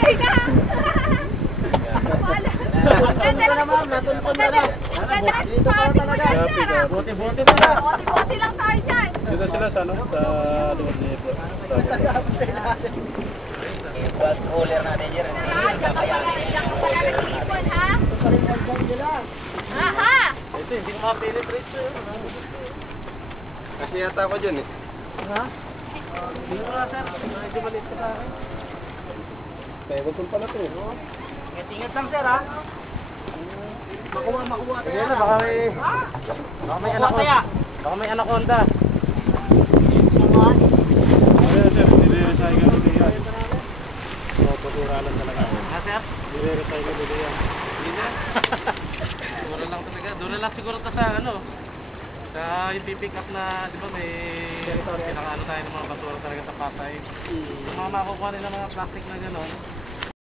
Okay na. Wala. Ganda lang ma'am, natuntun na lang. Ganda lang spotting mo dyan, sir. Buti-buti na lang. Buti-buti lang tayo dyan. Dito sila sa ano? Sa lugar ni Bro. Holer natin dyan. Diyan ka pala nag-iipon, ha? Aha! Ito, hindi ko makapilit race to. Kasi yata ako dyan eh. Ha? Hindi ko na sir. Medyo maliit ka sa akin. Kaya ko pala to eh. Ingat lang sir ha. Makuha tayo. Sige na, baka may anaconda. Baka may anaconda. Ayun sir, nire-recycle nila yan. Oo, basura lang talaga. Ha sir? Nire-recycle nila yan. Hindi na. Siguro lang talaga. Doon na lang siguro to sa ano. Sa yung pipick up na, di ba may pinakaano tayo ng mga basura talaga sa Pasay. Yung mga makukuha nila mga plastic na gano'n.